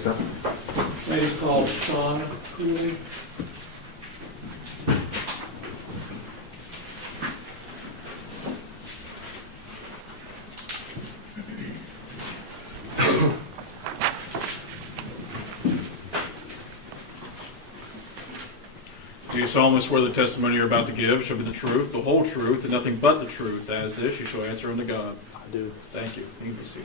sir. Name's called Shawn Cooley. Do you solemnly swear the testimony you're about to give shall be the truth, the whole truth, and nothing but the truth? As this, you shall answer unto God. I do. Thank you. You can proceed.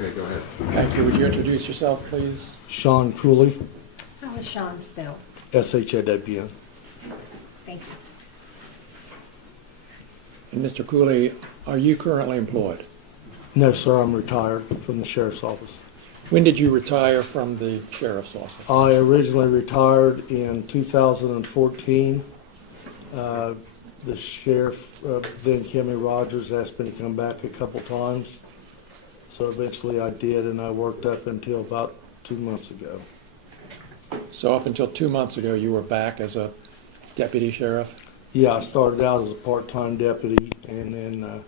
Okay, go ahead. Thank you. Would you introduce yourself, please? Shawn Cooley, How is Shawn spelled? S-H-A-W-N. Thank you. And Mr. Cooley, are you currently employed? No, sir, I'm retired from the sheriff's office. When did you retire from the sheriff's office? I originally retired in 2014. The sheriff, then Kimmy Rogers, asked me to come back a couple times. So eventually I did, and I worked up until about 2 months ago. So up until 2 months ago, you were back as a deputy sheriff? Yeah, I started out as a part-time deputy, and then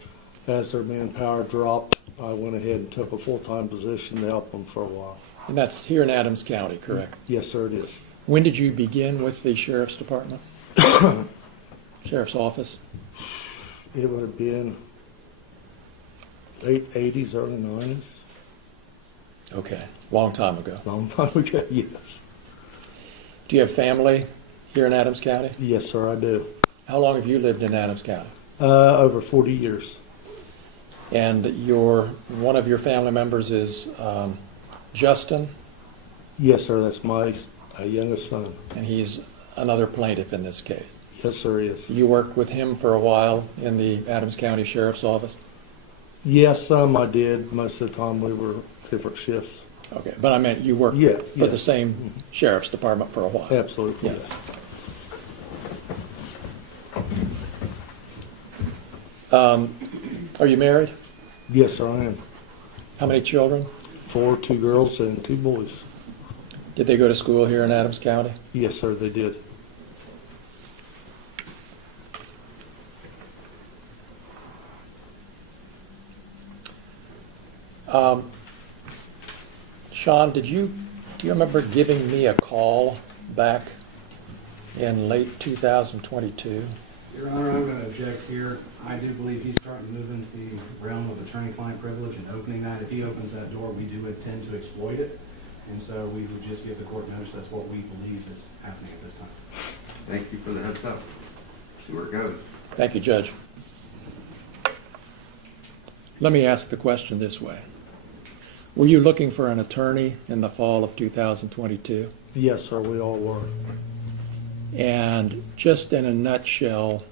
as their manpower dropped, I went ahead and took a full-time position to help them for a while. And that's here in Adams County, correct? Yes, sir, it is. When did you begin with the sheriff's department? Sheriff's office? It would have been late 80s, early 90s. Okay, long time ago. Long time ago, yes. Do you have family here in Adams County? Yes, sir, I do. How long have you lived in Adams County? Over 40 years. And one of your family members is Justin, Yes, sir, that's my youngest son. and he's another plaintiff in this case. Yes, sir, he is. You worked with him for a while in the Adams County Sheriff's Office? Yes, some I did. Most of the time we were different shifts. Okay, but I meant you worked Yeah, for yeah. the same sheriff's department for a while? Absolutely, Yes. yes. Are you married? Yes, sir, I am. How many children? 4, 2 girls and 2 boys. Did they go to school here in Adams County? Yes, sir, they did. Shawn, do you remember giving me a call back in late 2022? Your Honor, I'm going to object here. I do believe he's starting to move into the realm of attorney-client privilege and opening that. If he opens that door, we do intend to exploit it. And so we would just give the court notice that's what we believe is happening at this time. Thank you for the heads up. See where it goes. Thank you, Judge. Let me ask the question this way. Were you looking for an attorney in the fall of 2022? Yes, sir, we all were. And just in a nutshell,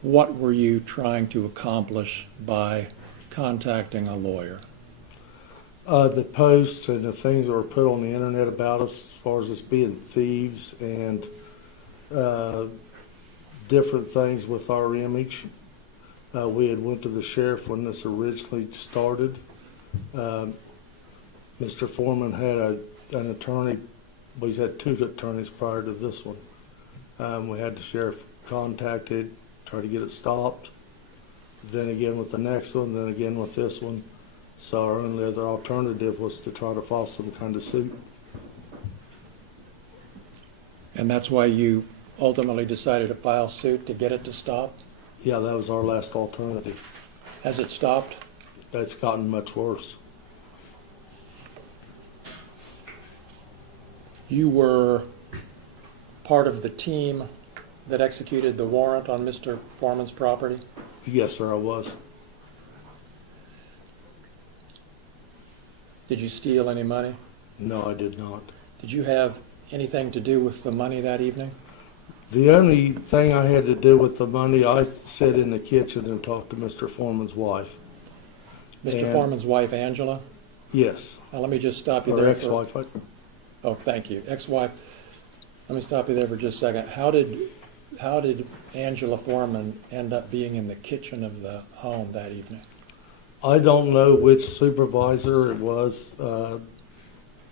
what were you trying to accomplish by contacting a lawyer? The posts and the things that were put on the internet about us, as far as us being thieves and different things with our image. We had went to the sheriff when this originally started. Mr. Foreman had an attorney. Well, he's had 2 attorneys prior to this one. We had the sheriff contacted, try to get it stopped. Then again with the next one, then again with this one. So our only other alternative was to try to file some kind of suit. And that's why you ultimately decided to file suit to get it to stop? Yeah, that was our last alternative. Has it stopped? That's gotten much worse. You were part of the team that executed the warrant on Mr. Foreman's property? Yes, sir, I was. Did you steal any money? No, I did not. Did you have anything to do with the money that evening? The only thing I had to do with the money, I sat in the kitchen and talked to Mr. Foreman's wife. Mr. And- Foreman's wife, Angela? Yes, Now, let me just stop you or there. ex-wife. Oh, thank you. Ex-wife. Let me stop you there for just a second. How did Angela Foreman end up being in the kitchen of the home that evening? I don't know which supervisor it was that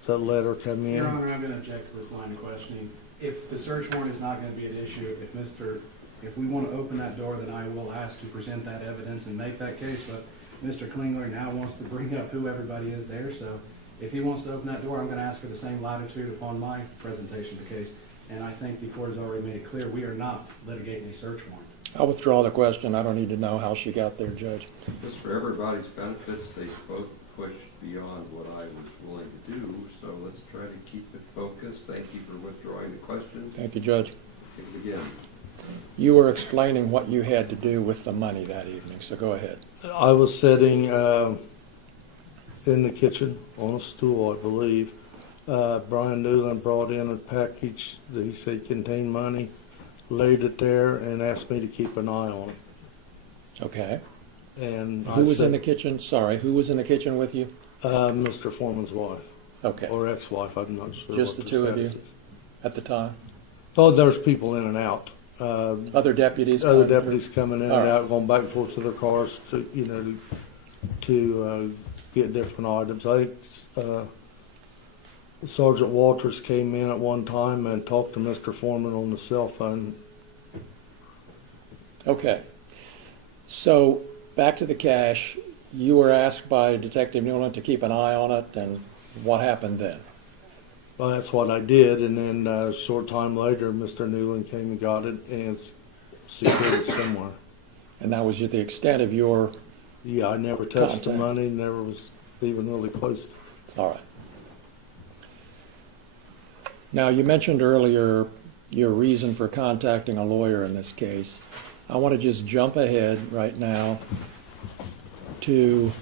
let her come in. Your Honor, I'm going to object to this line of questioning. If the search warrant is not going to be an issue, if Mr. If we want to open that door, then I will ask to present that evidence and make that case, but Mr. Klingler now wants to bring up who everybody is there, so if he wants to open that door, I'm gonna ask for the same latitude upon my presentation of the case. And I think the court has already made it clear, we are not litigating a search warrant. I'll withdraw the question. I don't need to know how she got there, Judge. Just for everybody's benefits, they both pushed beyond what I was willing to do, so let's try to keep it focused. Thank you for withdrawing the question. Thank you, Judge. Take it again. You were explaining what you had to do with the money that evening, so go ahead. I was sitting in the kitchen on a stool, I believe. Brian Newland brought in a package that he said contained money, laid it there, and asked me to keep an eye on it. Okay. And Who was in the kitchen? Sorry, who was in the kitchen with you? Mr. Foreman's wife, Okay. or ex-wife, I'm not sure. Just what the two of you? status is. At the time? Oh, there's people in and out. Other deputies? Other coming through? deputies coming in All and right. out, going back and forth to their cars to, you know, to get different items. I think Sergeant Walters came in at one time and talked to Mr. Foreman on the cell phone. Okay. So, back to the cash. You were asked by Detective Newland to keep an eye on it, and what happened then? Well, that's what I did, and then a short time later, Mr. Newland came and got it and secured it somewhere. And that was the extent of your... Yeah, I never touched the Contact. money, never was even really close. All right. Now, you mentioned earlier your reason for contacting a lawyer in this case. I want to just jump ahead right now to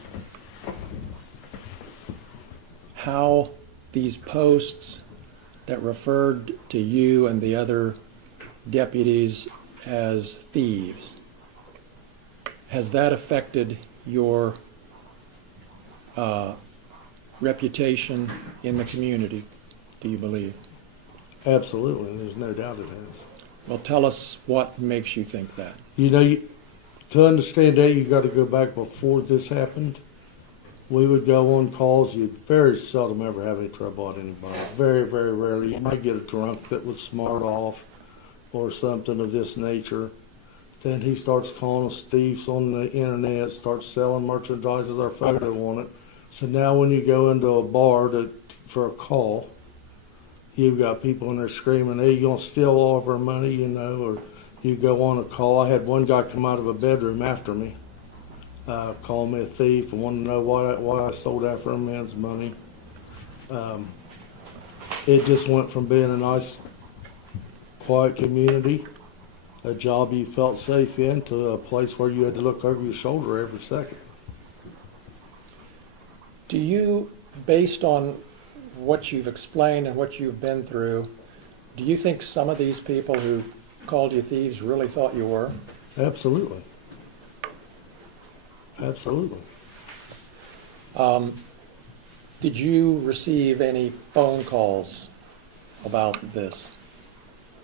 how these posts that referred to you and the other deputies as thieves, has that affected your reputation in the community, do you believe? Absolutely, there's no doubt it has. Well, tell us what makes you think that. You know, to understand that, you got to go back before this happened. We would go on calls. You'd very seldom ever have any trouble at anybody. Very, very rarely. You might get a drunk that was smart off or something of this nature. Then he starts calling us thieves on the internet, starts selling merchandise with our photo on it. So now when you go into a bar for a call, you've got people in there screaming, hey, you gonna steal all of our money, you know, or you go on a call. I had one guy come out of a bedroom after me, called me a thief and wanted to know why I sold Afroman's money. It just went from being a nice, quiet community, a job you felt safe in, to a place where you had to look over your shoulder every second. Do you, based on what you've explained and what you've been through, do you think some of these people who called you thieves really thought you were? Absolutely. Absolutely. Did you receive any phone calls about this?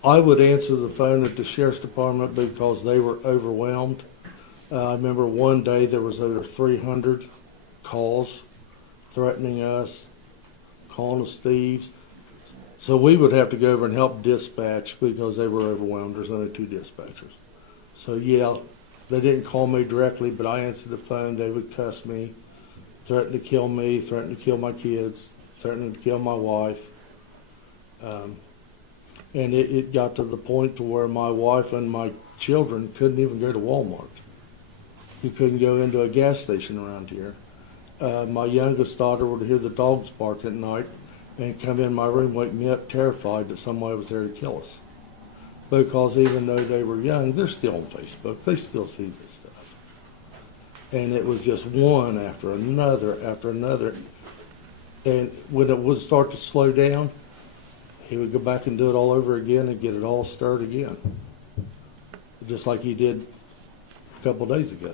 I would answer the phone at the sheriff's department because they were overwhelmed. I remember one day there was over 300 calls threatening us, calling us thieves. So we would have to go over and help dispatch because they were overwhelmed. There's only 2 dispatchers. So yeah, they didn't call me directly, but I answered the phone. They would cuss me, threaten to kill me, threaten to kill my kids, threaten to kill my wife. And it got to the point to where my wife and my children couldn't even go to Walmart. You couldn't go into a gas station around here. My youngest daughter would hear the dogs bark at night and come in my room, wake me up terrified that somebody was there to kill us. Because even though they were young, they're still on Facebook. They still see this stuff. And it was just one after another after another. And when it would start to slow down, he would go back and do it all over again and get it all stirred again. Just like he did a couple days ago.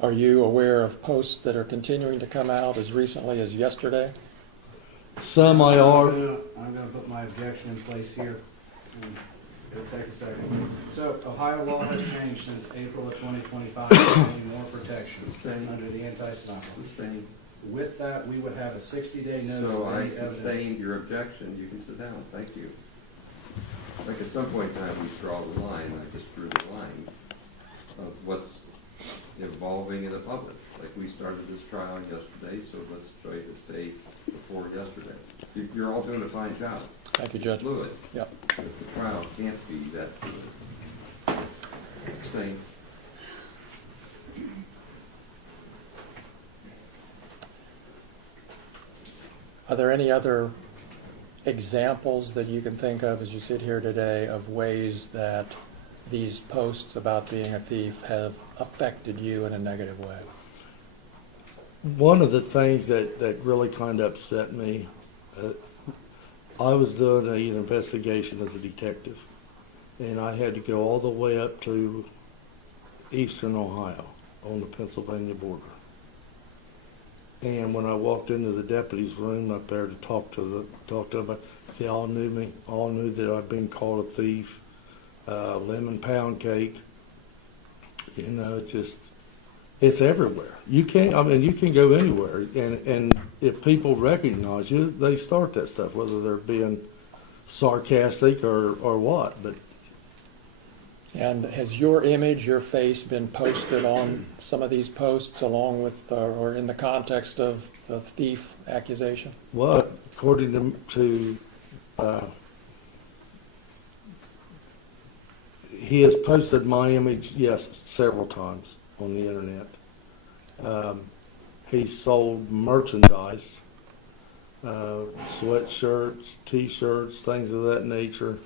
Are you aware of posts that are continuing to come out as recently as yesterday? Some I are. I'm gonna put my objection in place here. It'll take a second. So Ohio law has changed since April of 2025, providing more protections under the anti-stalking. Sustained. With that, we would have a 60-day notice So of I any evidence. sustained your objection. You can sit down. Thank you. Like at some point in time, we draw the line, I just drew the line of what's evolving in the public. Like we started this trial yesterday, so let's try to stay before yesterday. You're all doing a fine job. Thank you, Judge. Fluid. Yep. But the trial can't be that fluid. Abstain. Are there any other examples that you can think of as you sit here today of ways that these posts about being a thief have affected you in a negative way? One of the things that really kind of upset me, I was doing an investigation as a detective, and I had to go all the way up to eastern Ohio on the Pennsylvania border. And when I walked into the deputy's room up there to talk to them, they all knew me, all knew that I'd been called a thief, lemon pound cake. You know, it's everywhere. You can go anywhere, and if people recognize you, they start that stuff, whether they're being sarcastic or what. But And has your image, your face been posted on some of these posts along with, or in the context of the thief accusation? what, according to he has posted my image, yes, several times on the internet. He sold merchandise, sweatshirts, T-shirts, things of that nature,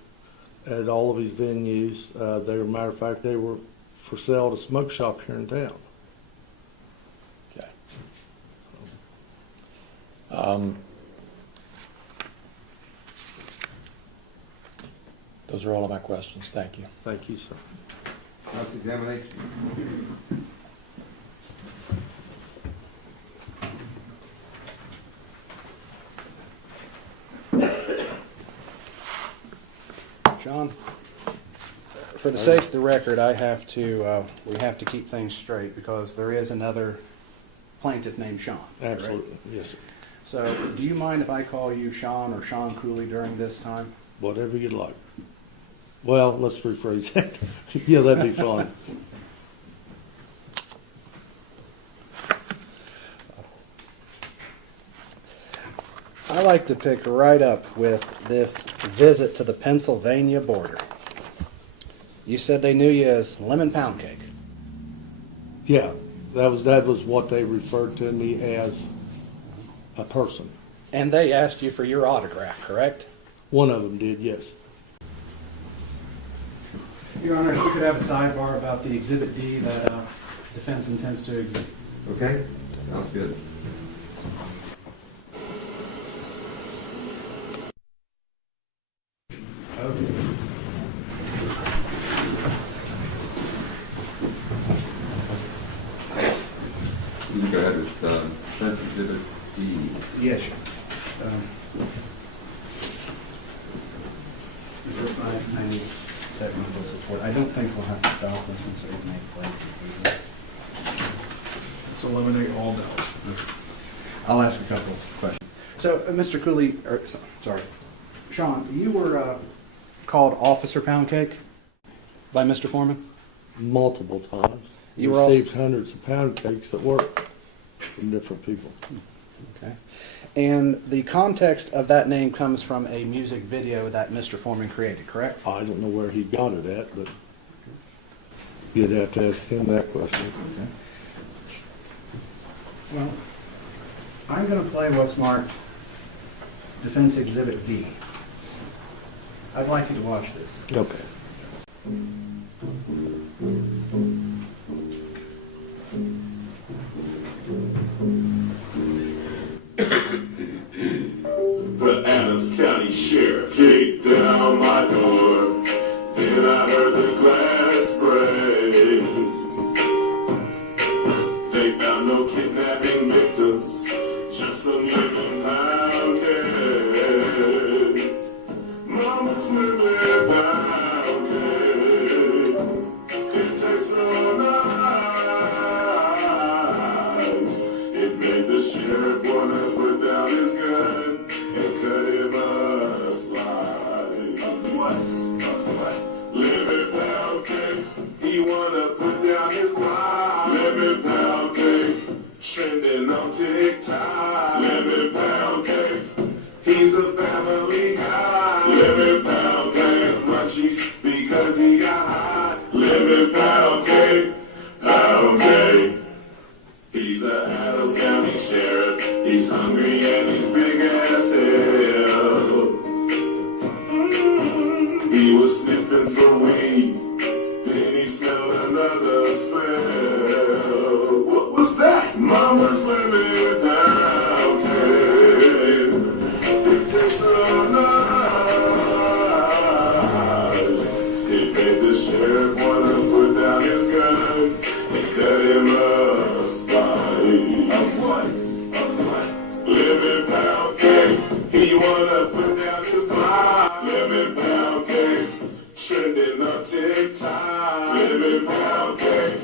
at all of his venues. Matter of fact, they were for sale at a smoke shop here in town. Okay. Those are all of my questions. Thank you. Thank you, sir. Cross-examination. Shawn, for the sake of the record, we have to keep things straight because there is another plaintiff named Shawn. correct? Absolutely, yes, sir. So, do you mind if I call you Shawn or Shawn Cooley during this time? Whatever you'd like. Well, let's rephrase that. Yeah, that'd be fine. I like to pick right up with this visit to the Pennsylvania border. You said they knew you as Lemon Pound Cake. Yeah, that was what they referred to me as, a person. And they asked you for your autograph, correct? One of them did, yes. Your Honor, if we could have a sidebar about the Exhibit D that defense intends to exhibit. Okay, sounds good. You can go ahead with defense exhibit D. Yes, sir. I need technical support. I don't think we'll have to stop this one, so we can make play. Let's eliminate all doubt. I'll ask a couple of questions. So, Mr. Cooley, sorry, Shawn, you were called Officer Pound Cake by Mr. Foreman? Multiple times. You were received hundreds of pound cakes at work from different people. Okay. And the context of that name comes from a music video that Mr. Foreman created, correct? I don't know where he got it at, but you'd have to ask him that question. Okay. Well, I'm going to play what's marked Defense Exhibit D. I'd like you to watch this. Okay. The Adams County Sheriff kicked down my door. Then I heard the glass break. They found no kidnapping victims, just a lemon pound cake. Mama's moving down. got high, living pound cake, pound cake. He's a Adams County sheriff, he's hungry and he's big as hell. He was sniffing for weed, then he smelled another smell. What was that? Mama's living down cake. It tastes so nice. It made the sheriff wanna put down his gun and cut him a slice. Of what? Living pound cake. He wanna put down his life. Living pound cake. Trending on TikTok. Living pound cake.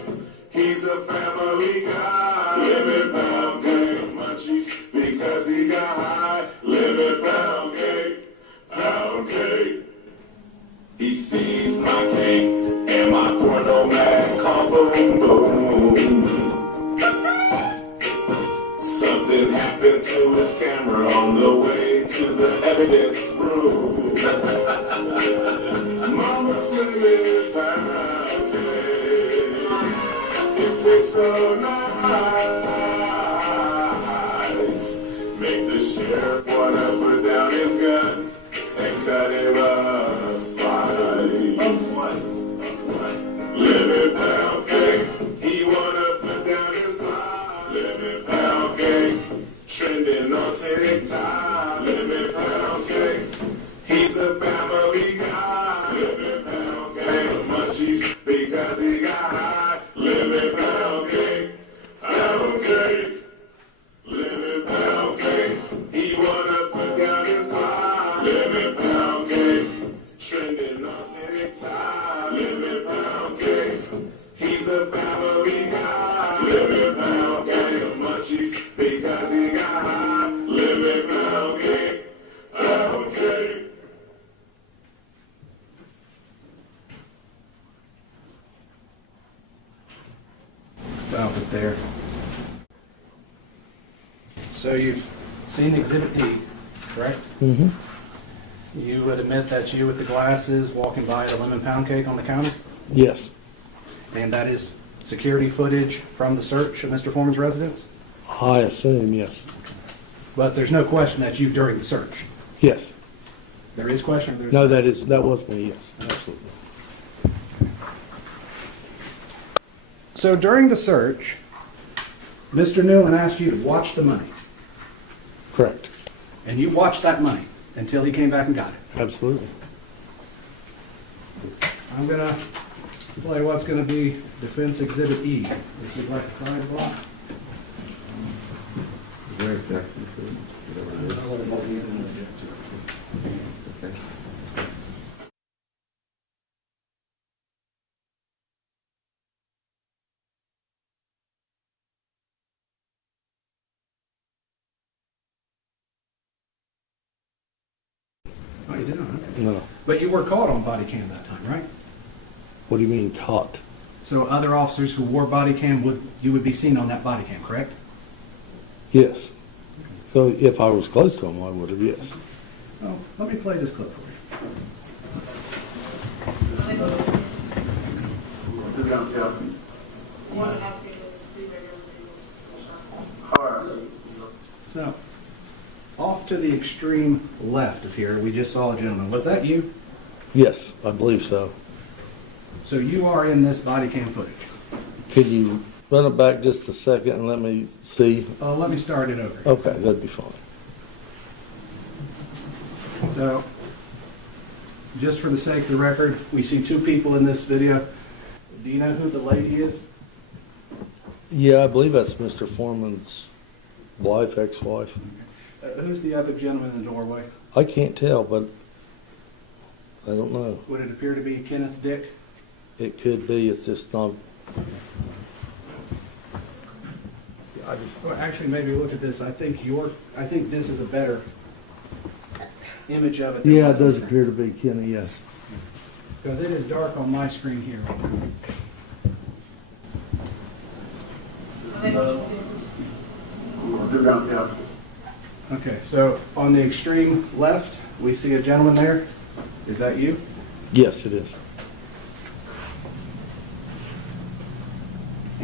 He's a family guy. Living pound cake. Munchies because he got high. Living pound cake. Pound cake. He sees my cake and my porno man call boom boom. Something happened to his camera on the way to the evidence room. Mama's living pound cake. It tastes so nice. Make the sheriff wanna put down his gun and cut him a slice. Of what? Living pound cake. He wanna put down his life. Living pound cake. Trending on TikTok. Living pound cake. He's a family guy. Living pound cake. Munchies because he got high. Living pound cake. Pound cake. Living pound cake. He wanna put down his life. Living pound cake. Trending on TikTok. Living pound cake. He's a family guy. Living pound cake. Munchies because he got high. Living pound cake. Pound cake. Stop it there. So you've seen Exhibit D, correct? Mm-hmm. You would admit that's you with the glasses walking by the lemon pound cake on the counter? Yes. And that is security footage from the search of Mr. Foreman's residence? I assume, yes. But there's no question that's you during the search? Yes. There is question? Or there's No, that was me, yes. Absolutely. So during the search, Mr. Newland asked you to watch the money, Correct. and you watched that money until he came back and got it. Absolutely. I'm gonna play what's gonna be Defense Exhibit E. Is it like a sidebar? Is there objection to it? Whatever it is. Okay. Oh, you did not? Okay. No. But you were caught on body cam that time, right? What do you mean caught? So other officers who wore body cam, you would be seen on that body cam, correct? Yes. So if I was close to him, I would have, yes. Oh, let me play this clip for you. So, off to the extreme left of here, we just saw a gentleman. Was that you? Yes, I believe so. So you are in this body cam footage. Could you run it back just a second and let me see? Let me start it over. Okay, that'd be fine. So, just for the sake of the record, we see two people in this video. Do you know who the lady is? Yeah, I believe that's Mr. Foreman's wife, ex-wife. Who's the other gentleman in the doorway? I can't tell, but I don't know. Would it appear to be Kenneth Dick? It could be, it's just not. Well, actually, maybe look at this. I think this is a better image of it. than Yeah, it what's on does screen. appear to be Kenny, yes. Because it is dark on my screen here. Okay, so on the extreme left, we see a gentleman there. Is that you? Yes, it is.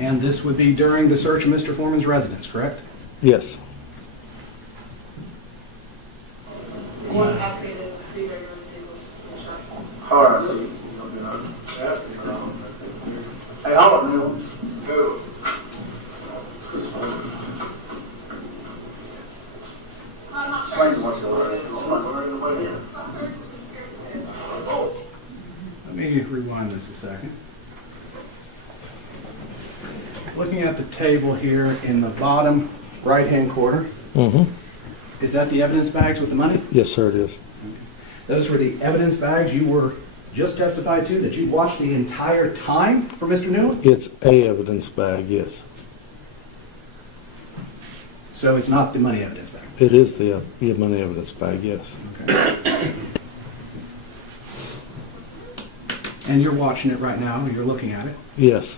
And this would be during the search of Mr. Foreman's residence, correct? Yes. What has been the regular vehicles? Hey, hold on, Neil. Explain what's going on. Let me rewind this a second. Looking at the table here in the bottom right-hand corner, Mm-hmm. is that the evidence bags with the money? Yes, sir, it is. Those were the evidence bags you were just testified to, that you watched the entire time for Mr. Newland? It's a evidence bag, yes. So it's not the money evidence bag? It is the money evidence bag, yes. Okay. And you're watching it right now, you're looking at it? Yes.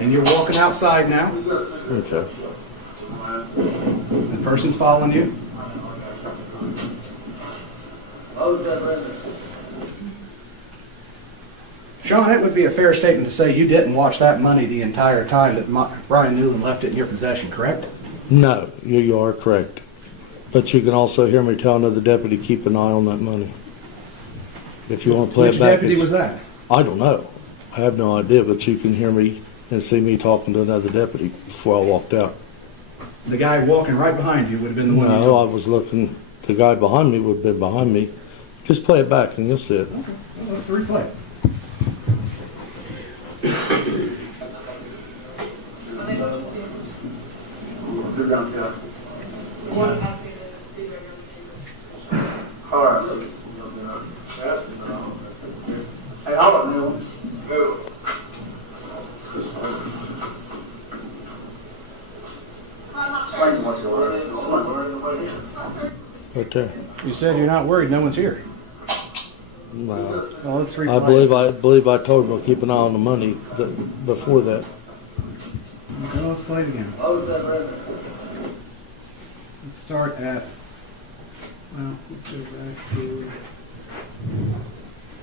And you're walking outside now? Okay. The person's following you? Sean, it would be a fair statement to say you didn't watch that money the entire time that Brian Newland left it in your possession, correct? No, you are correct. But you can also hear me tell another deputy, keep an eye on that money. If you want to play Which it back. deputy was that? I don't know. I have no idea, but you can hear me and see me talking to another deputy before I walked out. The guy walking right behind you would have been the one you No, I told. was looking, the guy behind me would have been behind me. Just play it back and you'll see it. Okay, well, let's replay. What has been the regular vehicles? Hey, hold on, Neil. Explain what's going on. Right there. You said you're not worried, no one's here. No. Well, let's replay. I believe I told him to keep an eye on the money before that. Okay, let's play it again. Let's start at, well, let's go back to,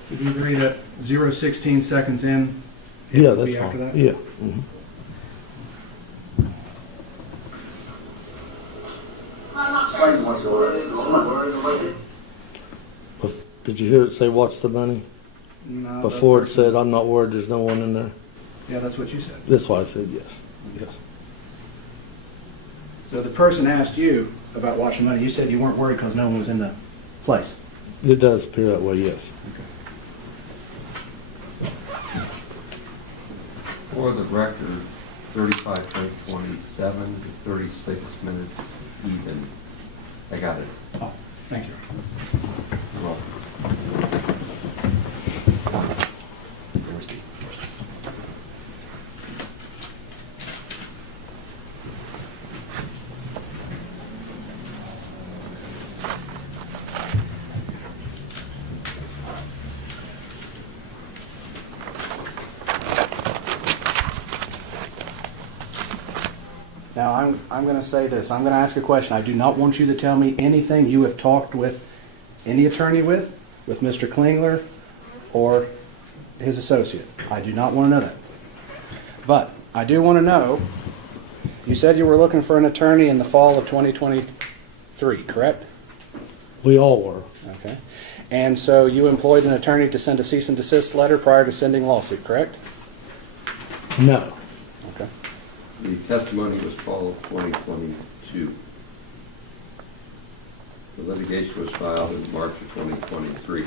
would you agree that 0:16 seconds in? it Yeah, would that's be after fine. that? Yeah. Mhm. Explain what's going on. Did you hear it say, watch the money? No, Before it that's- said, I'm not worried, there's no one in there? Yeah, that's what you said. That's why I said yes. Yes. So the person asked you about watching money, you said you weren't worried because no one was in the place. It does appear that way, yes. For the record, 35.27 to 36 minutes even. I got it. Oh, thank you. You're welcome. Now, I'm going to say this. I'm going to ask a question. I do not want you to tell me anything you have talked with any attorney with Mr. Klingler or his associate. I do not want to know that. But I do want to know, you said you were looking for an attorney in the fall of 2023, correct? We all were. Okay. And so you employed an attorney to send a cease and desist letter prior to sending lawsuit, correct? No. Okay. The testimony was fall of 2022. The litigation was filed in March of 2023,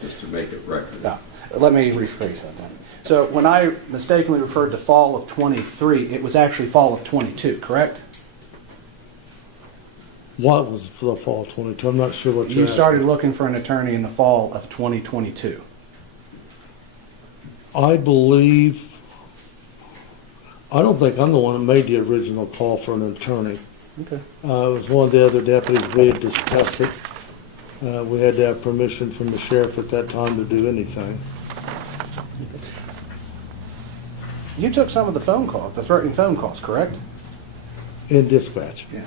just to make it record. Now, let me rephrase that then. So when I mistakenly referred to fall of 23, it was actually fall of 22, correct? What was for the fall of 22? I'm not sure what you're You started asking. looking for an attorney in the fall of 2022. I believe, I don't think I'm the one that made the original call for an attorney. Okay. It was one of the other deputies. We had discussed it. We had to have permission from the sheriff at that time to do anything. You took some of the phone calls, the threatening phone calls, correct? In dispatch. Yeah.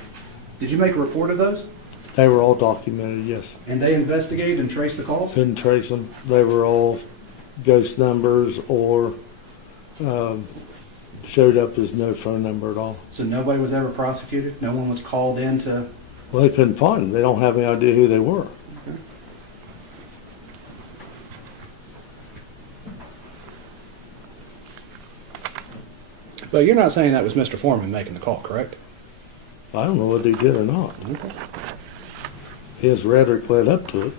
Did you make a report of those? They were all documented, yes. And they investigated and traced the calls? Couldn't trace them. They were all ghost numbers or showed up as no phone number at all. So nobody was ever prosecuted? No one was called in to... Well, they couldn't find them. They don't have any idea who they were. But you're not saying that was Mr. Foreman making the call, correct? I don't know whether he did or not. His rhetoric led up to it.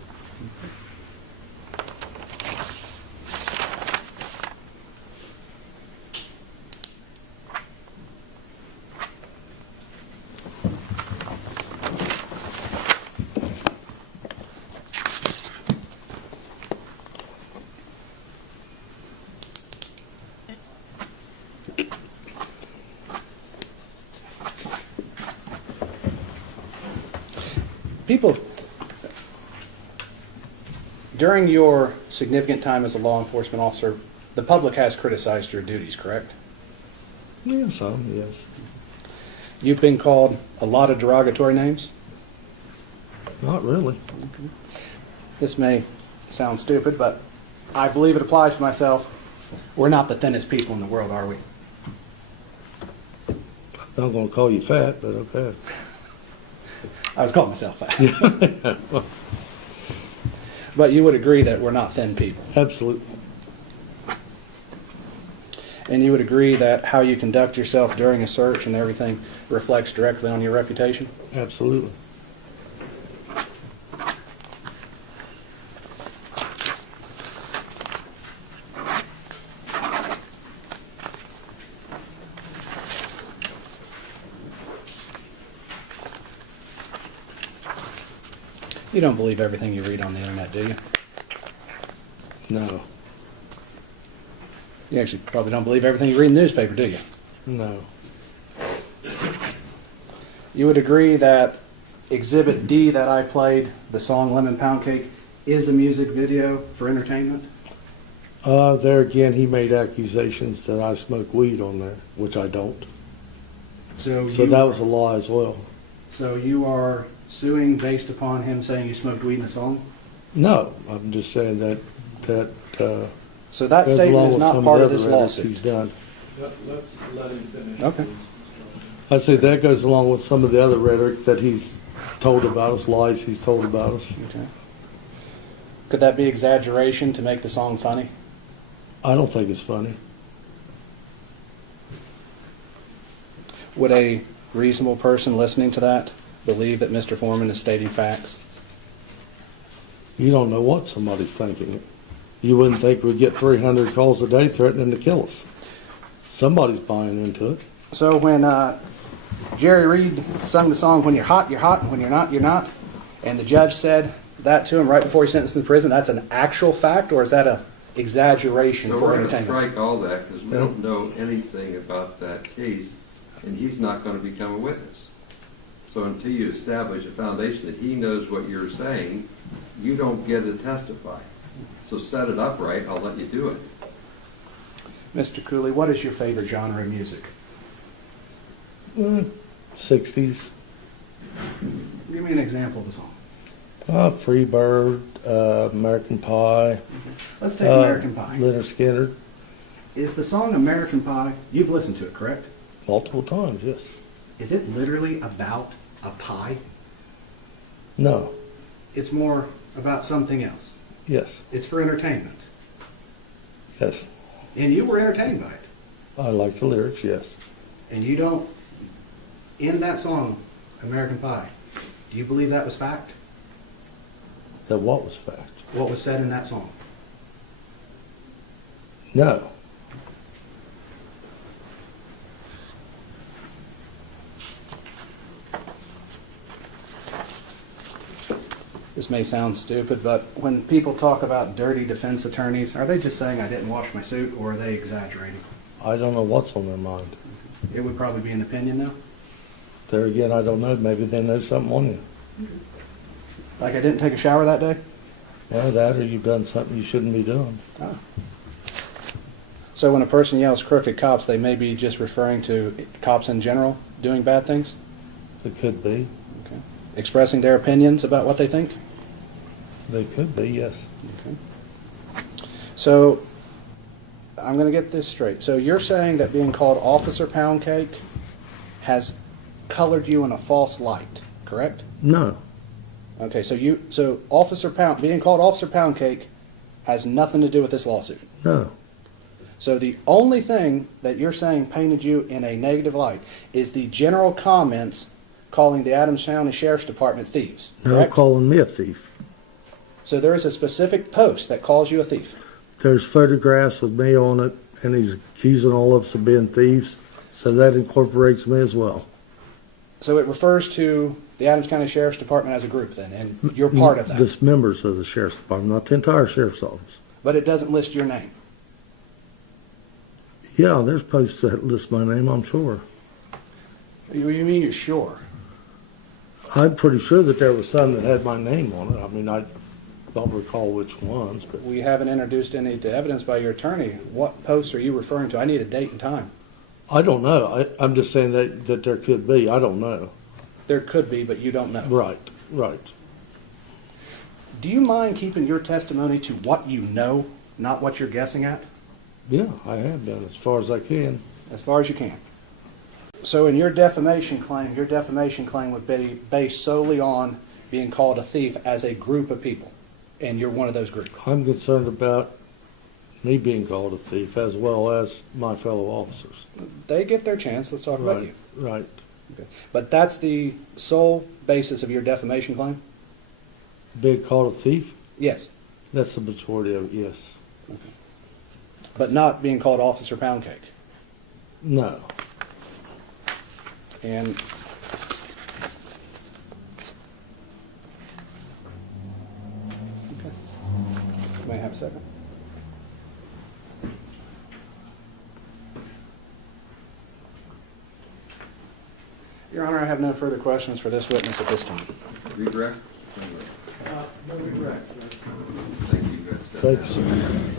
People, during your significant time as a law enforcement officer, the public has criticized your duties, correct? Yeah, some, yes. You've been called a lot of derogatory names? Not really. This may sound stupid, but I believe it applies to myself. We're not the thinnest people in the world, are we? I'm not going to call you fat, but okay. I was calling myself fat. But you would agree that we're not thin people. Absolutely. And you would agree that how you conduct yourself during a search and everything reflects directly on your reputation? Absolutely. You don't believe everything you read on the internet, do you? No. You actually probably don't believe everything you read in the newspaper, do you? No. You would agree that Exhibit D that I played, the song Lemon Pound Cake, is a music video for entertainment? There again, he made accusations that I smoke weed on there, which I don't. So that was a lie as well. So you are suing based upon him saying you smoked weed in a song? No, I'm just saying that So that goes statement along is with not some part the of this other rhetoric he's lawsuit. done. Let's let him finish. Okay. I say that goes along with some of the other rhetoric that he's told about us, lies he's told about us. Okay. Could that be exaggeration to make the song funny? I don't think it's funny. Would a reasonable person listening to that believe that Mr. Foreman is stating facts? You don't know what somebody's thinking. You wouldn't think we'd get 300 calls a day threatening to kill us. Somebody's buying into it. So when Jerry Reed sung the song, "When you're hot, and when you're not, you're not," and the judge said that to him right before he sentenced him to prison, that's an actual fact, or is that a exaggeration So for we're going to entertainment? strike all that because we don't know anything about that case, and he's not going to become a witness. So until you establish a foundation that he knows what you're saying, you don't get to testify. So set it up right, I'll let you do it. Mr. Cooley, what is your favorite genre of music? 60s. Give me an example of a song. Freebird, American Pie. Let's take American Pie. Leonard Skinner. Is the song American Pie, you've listened to it, correct? Multiple times, yes. Is it literally about a pie? No. It's more about something else. Yes. It's for entertainment. Yes. And you were entertained by it. I like the lyrics, yes. And you don't, in that song, American Pie, do you believe that was fact? That what was fact? What was said in that song? No. This may sound stupid, but when people talk about dirty defense attorneys, are they just saying I didn't wash my suit, or are they exaggerating? I don't know what's on their mind. It would probably be an opinion, though. There again, I don't know. Maybe they know something on you. Like I didn't take a shower that day? Yeah, that or you've done something you shouldn't be doing. Oh. So when a person yells crooked cops, they may be just referring to cops in general doing bad things? It could be. Okay. expressing their opinions about what they think? They could be, yes. Okay. So, I'm going to get this straight. So you're saying that being called Officer Pound Cake has colored you in a false light, correct? No, Okay, so being called Officer Pound Cake has nothing to do with this lawsuit. no, So the only thing that you're saying painted you in a negative light is the general comments calling the Adams County Sheriff's Department thieves, no correct? calling me a thief. So there is a specific post that calls you a thief. There's photographs with me on it, and he's accusing all of us of being thieves, so that incorporates me as well. So it refers to the Adams County Sheriff's Department as a group then, and you're part of that. Just members of the sheriff's department, not the entire sheriff's office. But it doesn't list your name. Yeah, there's posts that list my name, I'm sure. You mean you're sure? I'm pretty sure that there was some that had my name on it. I mean, I don't recall which ones, but We haven't introduced any to evidence by your attorney. What posts are you referring to? I need a date and time. I don't know. I'm just saying that there could be. I don't know. There could be, but you don't know. Right, right. Do you mind keeping your testimony to what you know, not what you're guessing at? Yeah, I have been as far as I can. As far as you can. So in your defamation claim would be based solely on being called a thief as a group of people, and you're one of those groups. I'm concerned about me being called a thief as well as my fellow officers. They get their chance. Let's talk about you. Right. Okay. But that's the sole basis of your defamation claim? Being called a thief? Yes. That's the majority of it, yes. But not being called Officer Pound Cake. No. And okay. May I have a second? Your Honor, I have no further questions for this witness at this time. Redirect? No regret. Thank you. Thanks.